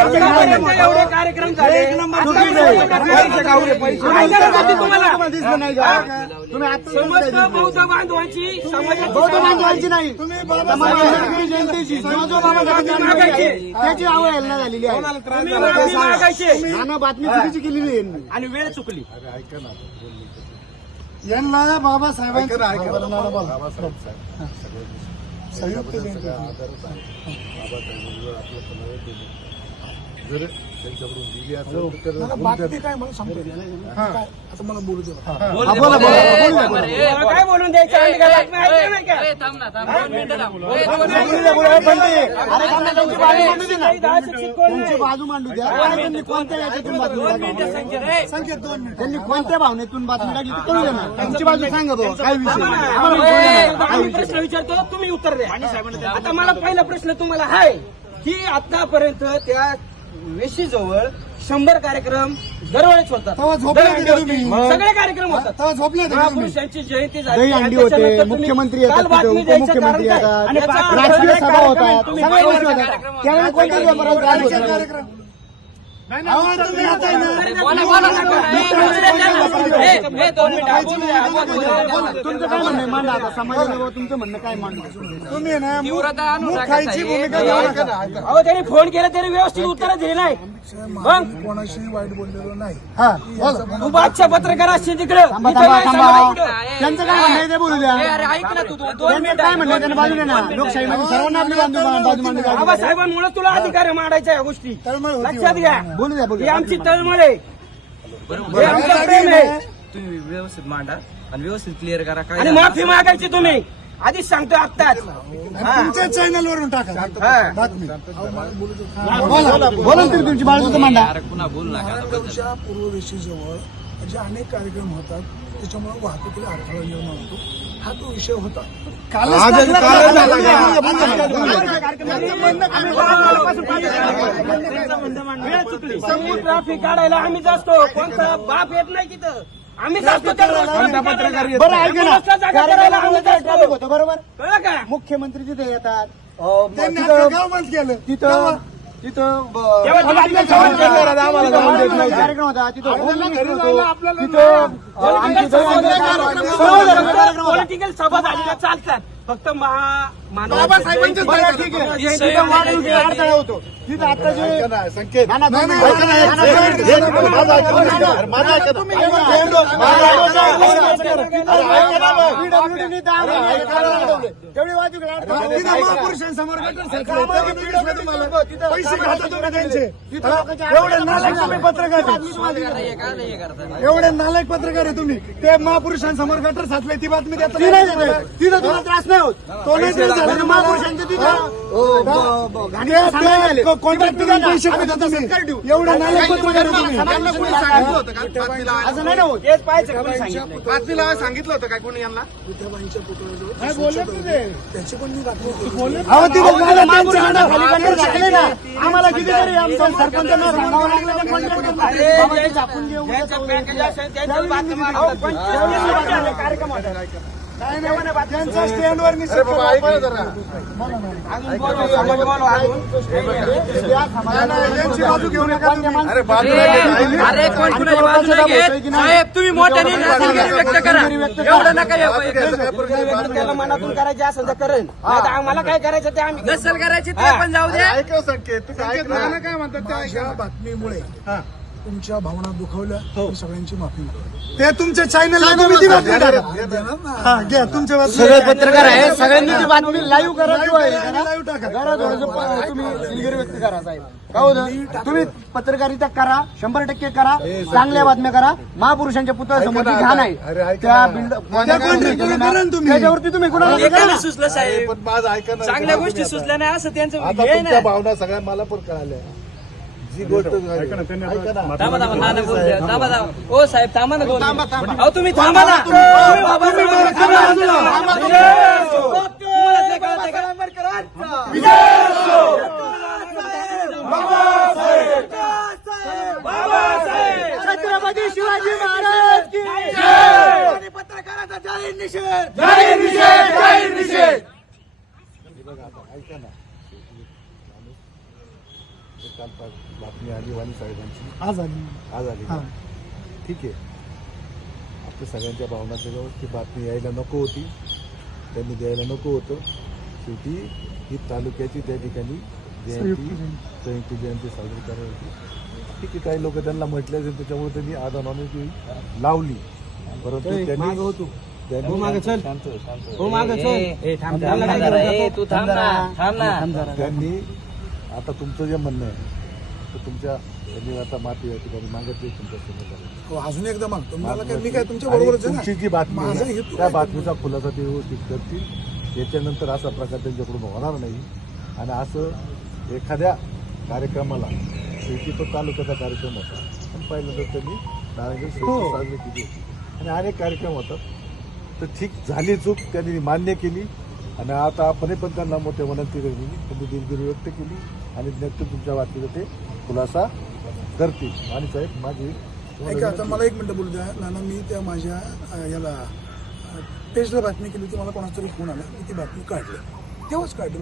एवढे कार्यक्रम झाले. समस्त बौद्ध बांधवांची बौद्ध बांधवांची नाही. जयंतीची त्याची अवहेलना झालेली आहे. बातमी चुकीची केलेली आहे. आणि वेळ चुकली. यांना बाबासाहेबांची जर त्यांच्याकडून दिली असेल तर बातमी काय मला सांगतो काय आता मला बोलू दे हा, बोला, बोला, बोला, बोला. मला काय बोलून द्यायचं? आम्ही काय बातमी नाही का? बाजू मांडू द्या. त्यांनी कोणत्या याच्यातून बातमी काढली? संकेत दोन मिनिट. त्यांनी कोणत्या भावनेतून बातमी काढली ती कळू द्या ना त्यांची बाजू सांगा भाऊ काय विषय? प्रश्न विचारतो तुम्ही उत्तर द्या. आता मला पहिला प्रश्न तुम्हाला आहे की आतापर्यंत त्या वेशीजवळ शंभर कार्यक्रम दरवेळेस होतात. तेव्हा झोपले होते का तुम्ही? सगळे कार्यक्रम होतात. तेव्हा झोपले होते का तुम्ही? महापुरुषांची जयंती झाली. दही अंडी आणि होते त्याच्यानंतर तुम्ही मुख्यमंत्री काल येतात बातमी द्यायचं उपमुख्यमंत्री कारण काय? येतात. आणि राजकीय काय सभा कार्यक्रम होतात तुम्ही सगळ्या बरोबर गोष्टी करा. होतात त्यावेळी कोणत्या व्यापारात राज होत? नाही. कार्यक्रम अहो, तुम्ही आता आहे ना, त्यांना. तुमचं काय म्हणणं मांडा आता समाजाला तुमचं म्हणणं काय तुम्ही ना खायची भूमिका. अहो फोन केला तरी व्यवस्थित उत्तर दिली नाही मग कोणाशी वाईट बोललेलो नाही. तू बादशा पत्रकार असशील तिकडं. त्यांचं काय म्हणणं ते बोलू द्या ऐक ना तू तू- दोन त्यांचं मिनिटं काय म्हणणं त्यांना ना लोकशाहीमध्ये सर्वांना आपली बाजू मांडू. बाबासाहेबांमुळे तुला अधिकार मांडायच्या या गोष्टी लक्षात घ्या बोलू द्या आमची तळमळ आहे हे आमचं प्रेम आहे. तुम्ही व्यवस्थित मांडा आणि व्यवस्थित क्लिअर करा. काय आणि माफी मागायची तुम्ही. आधीच सांगतो आत्ताच. तुमच्या चॅनल वरून टाका. हा. बातमी. बोला. बोला. ना तुम्ही तुमची तर मांडा. पुन्हा बोल नका नागपूरच्या पूर्ववेशीजवळ जे अनेक कार्यक्रम होतात. त्याच्यामुळे वाहतुकीला अडथळा निर्माण होतो हा तो विषय होता ट्रॅफिक काढायला आम्हीच असतो कोणता बाप येत नाही तिथं बरं ऐका ना असतो. होतं बरोबर कळलं का मुख्यमंत्री तिथे येतात तिथं- तिथं कार्यक्रम होता तिथं. पॉलिटिकल सभा झालेल्या चालतात फक्त महा बाबासाहेबांचेच बरं, ठीक आहे. तिथं वाढदिवशी अडथळा होतो तिथं आता जे ऐका ना, संकेत ना, ना, दोन नाही, मिनिटं. नाही, ना, ना, नाही, दोन नाही, मिनिटं. एक मिनिट, माझं ऐका ना, अरे माझं ऐका ना. तुम्ही ऐका ना. अरे ऐका ना मग. PWD ने दहा महिने काढवले. तेवढी वाहतूक अडथळा होतो. तिथं महापुरुषांसमोर गटर साचले. त्याचे व्हिडिओ मी तुम्हाला तिथं- पैसे खाता तुम्ही त्यांचे तिथं लोकांचे एवढे नालायक तुम्ही पत्रकार आहे. एवढे नालायक पत्रकार आहे तुम्ही ते महापुरुषांसमोर गटर साचले ती बातमी देता. तिथं तुम्हाला त्रास नाही होत तो नाही त्रास झाला. महापुरुषांचं तिथं अं, ब- ब- घाणीचं सामान झाले. ते कॉन्ट्रॅक्ट ती करून बातमी पैसे सरकार देऊ. एवढे का? असं नाही ना होत. तेच पाहायचं का कोणी सांगितलं? बातमीला सांगितलं होतं काय कोणी यांना? विद्याबाईंच्या पुतळ्याजवळ. त्याची पण मी गटर टाकले ना. आम्हाला कितीतरी आमच्या सरपंचांना सांगावं लागलं ते पण कार्यक्रम होता. काय नाही, त्यांच्या स्टँडवर. नाही, नाही, यांची बाजू घेऊ नका तुम्ही. अरे बाजूला घे. अरे कोण कुणाची बाजू नाही घेत? साहेब तुम्ही मोठ्याने व्यक्त करा. एवढं नका या त्याला मनातून करायचे असेल तर करेन. आम्हाला काय करायचं ते आम्ही नसल करायची ते पण जाऊ द्या. संकेत. काय म्हणतात ते ऐका. बातमीमुळे तुमच्या भावना दुखवल्या मी सगळ्यांची माफी मागतो. ते तुमच्या चॅनलला तुम्ही ती बातमी टाका. हा, घ्या तुमच्या सगळे पत्रकार आहे सगळ्यांनी ती बातमी लाईव्ह करा किंवा हे करा. लाईव्ह टाका. जरा थोडंसं प- तुम्ही दिलगिरी व्यक्त करा साहेब. काय होतं तुम्ही पत्रकारिता करा शंभर टक्के करा चांगल्या बातम्या करा. महापुरुषांच्या पुतळ्यासमोर जी घाण आहे ऐका त्या ना. बिल्ड त्या contractor ला करा ना तुम्ही. त्याच्यावरती तुम्ही कुणाला करा ना. सुचलं साहेब पण माझं ऐका ना चांगल्या गोष्टी सुचल्या नाही असं त्यांचं आता हे तुमच्या नाही. भावना सगळ्या मला पण कळाल्या. जी गोष्ट ऐका ना थांबा थांबा नाना बोलू द्या. थांबा थांबा. ओ साहेब थांबा ना दोन मिनिट. अहो तुम्ही थांबा ना तुम्ही बाबासाहेब तुम्हाला जे कळतंय का? छत्रपती शिवाजी महाराज की आणि पत्रकाराचा जाहीर निषेध! जाहीर निषेध जाहीर निषेध. काल बातमी आली वाणी साहेबांची. आज आली. आज आली हा. ठीक आहे. आपल्या सगळ्यांच्या भावना त्याच्यावर ती बातमी यायला नको होती. त्यांनी द्यायला नको होतं. शेवटी ही तालुक्याची त्या ठिकाणी जयंती संयुक्त जयंती. साजरी करायची होती. ठीक आहे काही लोक त्यांना म्हटले असेल त्याच्यामुळे त्यांनी आदानाने ती लावली. परंतु त्यांनी हो मागे चल. त्यांनी हो मागे चल. ए, थांब ना जरा. ए, तू थांब ना थांब ना. त्यांनी आता तुमचं जे म्हणणं आहे तर तुमच्या त्यांनी आता माती या ठिकाणी मागितली तुमच्यासमोर हो, अजून एकदा मागतो मला काय मी काय तुमच्या बरोबरच आहे तुमची जी बातमी माझा आहे, हेतू त्या काय? बातमीचा खुलासा ते व्यवस्थित करतील. याच्यानंतर असा प्रकार त्यांच्याकडून होणार नाही. आणि असं एखाद्या कार्यक्रमाला शेवटी तो तालुक्याचा कार्यक्रम होता. पण पहिल्यांदा त्यांनी नारायण हो. साजरी केली होती. आणि अनेक कार्यक्रम होतात. तर ठीक झाली चूक त्यांनी मान्य केली. आणि आता आपण पण त्यांना मोठ्या विनंती केली त्यांनी दिलगिरी व्यक्त केली आणि नक्की तुमच्या बातमीचा ते खुलासा करतील. आणि साहेब माझी ऐका आता मला एक मिनिट बोलू द्या. नाना मी त्या माझ्या याला पेजला बातमी केली होती. मला कोणाचा तरी फोन आला. मी ती बातमी काढली. तेव्हाच काढली.